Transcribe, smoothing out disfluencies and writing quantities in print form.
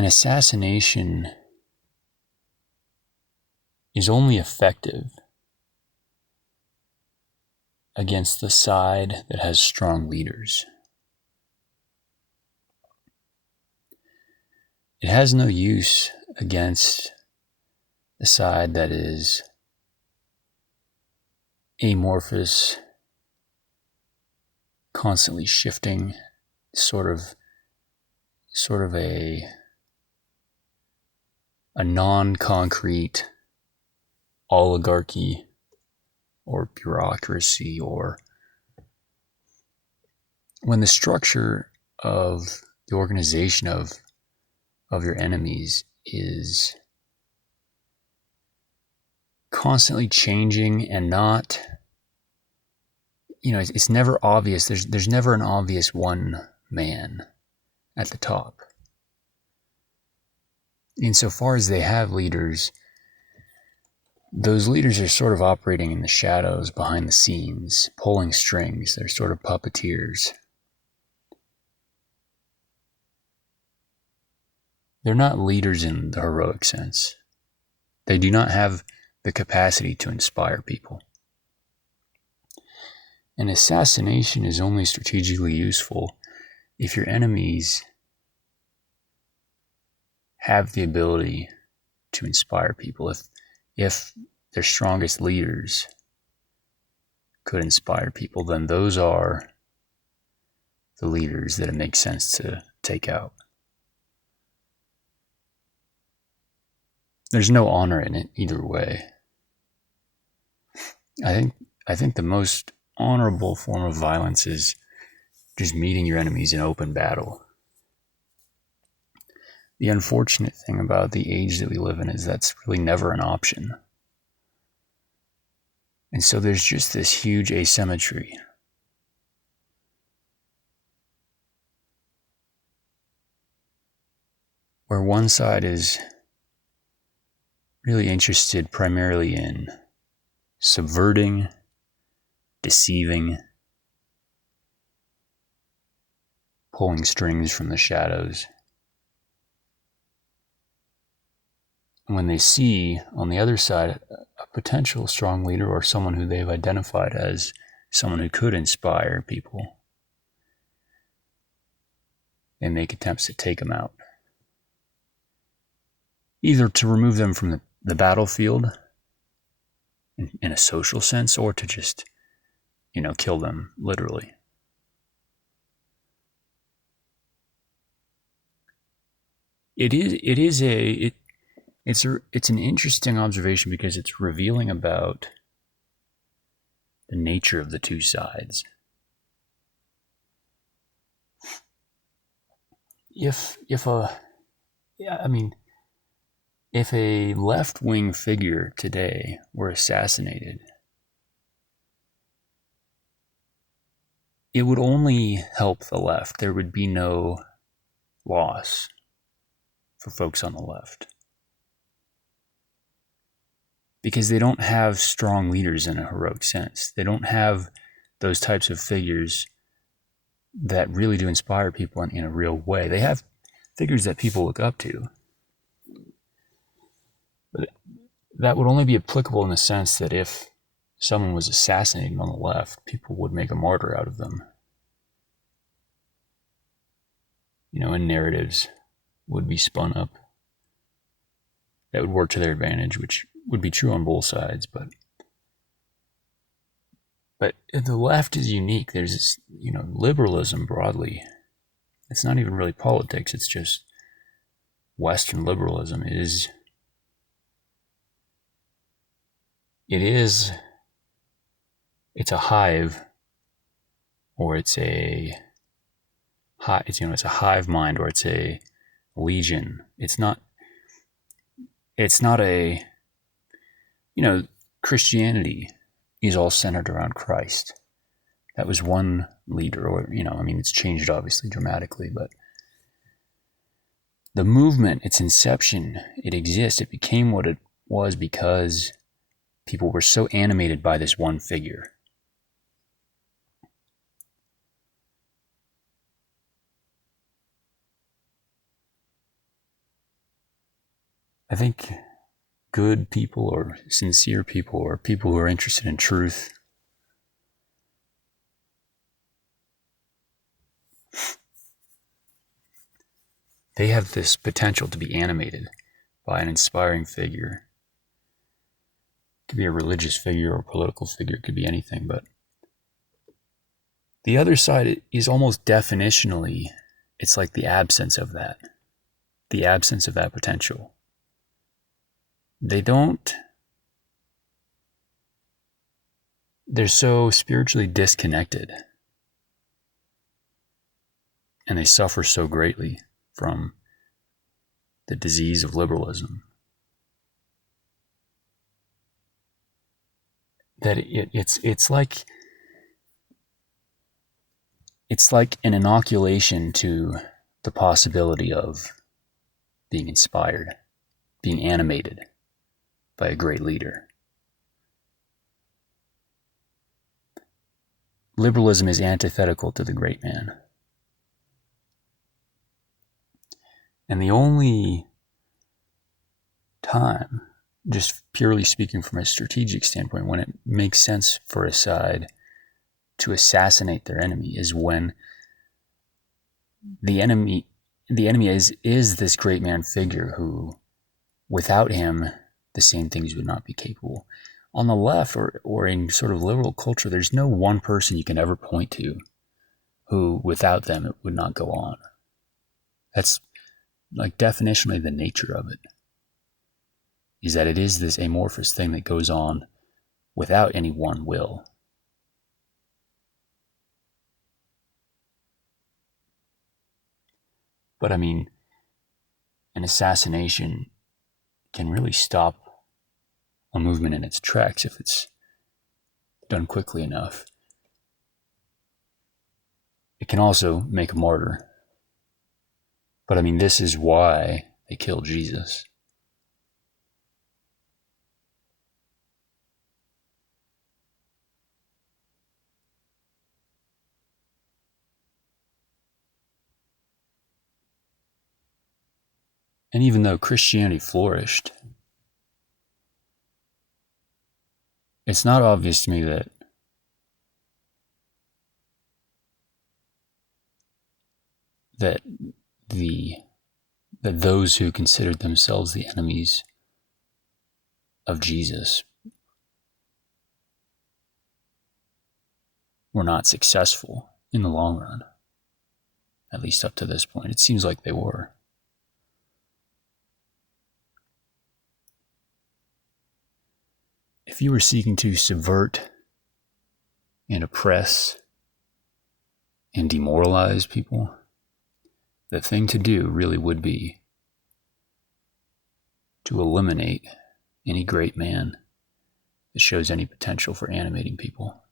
An assassination is only effective against the side that has strong leaders. It has no use against the side that is amorphous, constantly shifting, sort of a non-concrete oligarchy or bureaucracy, or when the structure of the organization of your enemies is constantly changing and not, it's never obvious. There's never an obvious one man at the top. Insofar as they have leaders, those leaders are sort of operating in the shadows, behind the scenes, pulling strings. They're sort of puppeteers. They're not leaders in the heroic sense. They do not have the capacity to inspire people. An assassination is only strategically useful if your enemies have the ability to inspire people. If their strongest leaders could inspire people, then those are the leaders that it makes sense to take out. There's no honor in it either way. I think the most honorable form of violence is just meeting your enemies in open battle. The unfortunate thing about the age that we live in is that's really never an option. And so there's just this huge asymmetry. Where one side is really interested primarily in subverting, deceiving, pulling strings from the shadows. And when they see on the other side a potential strong leader or someone who they've identified as someone who could inspire people, they make attempts to take them out. Either to remove them from the battlefield in a social sense, or to just, kill them literally. It's an interesting observation because it's revealing about the nature of the two sides. If a left-wing figure today were assassinated, it would only help the left. There would be no loss for folks on the left. Because they don't have strong leaders in a heroic sense. They don't have those types of figures that really do inspire people in a real way. They have figures that people look up to. But that would only be applicable in the sense that if someone was assassinated on the left, people would make a martyr out of them. And narratives would be spun up that would work to their advantage, which would be true on both sides. But the left is unique. There's this, liberalism broadly. It's not even really politics. It's just Western liberalism. It's a hive, or it's a hive mind, or it's a legion. It's not a, Christianity is all centered around Christ. That was one leader, or, it's changed obviously dramatically, but the movement, its inception, it exists. It became what it was because people were so animated by this one figure. I think good people or sincere people or people who are interested in truth they have this potential to be animated by an inspiring figure. It could be a religious figure or a political figure, it could be anything, but the other side is almost definitionally, it's like the absence of that. The absence of that potential. They're so spiritually disconnected. And they suffer so greatly from the disease of liberalism that it's like an inoculation to the possibility of being inspired, being animated by a great leader. Liberalism is antithetical to the great man. And the only time, just purely speaking from a strategic standpoint, when it makes sense for a side to assassinate their enemy is when the enemy is this great man figure who, without him, the same things would not be capable. On the left or in sort of liberal culture, there's no one person you can ever point to who, without them, it would not go on. That's like definitionally the nature of it, is that it is this amorphous thing that goes on without any one will. But I mean, an assassination can really stop a movement in its tracks if it's done quickly enough. It can also make a martyr. But I mean, this is why they killed Jesus. And even though Christianity flourished, it's not obvious to me that those who considered themselves the enemies of Jesus were not successful in the long run. At least up to this point, it seems like they were. If you were seeking to subvert and oppress and demoralize people, the thing to do really would be to eliminate any great man that shows any potential for animating people.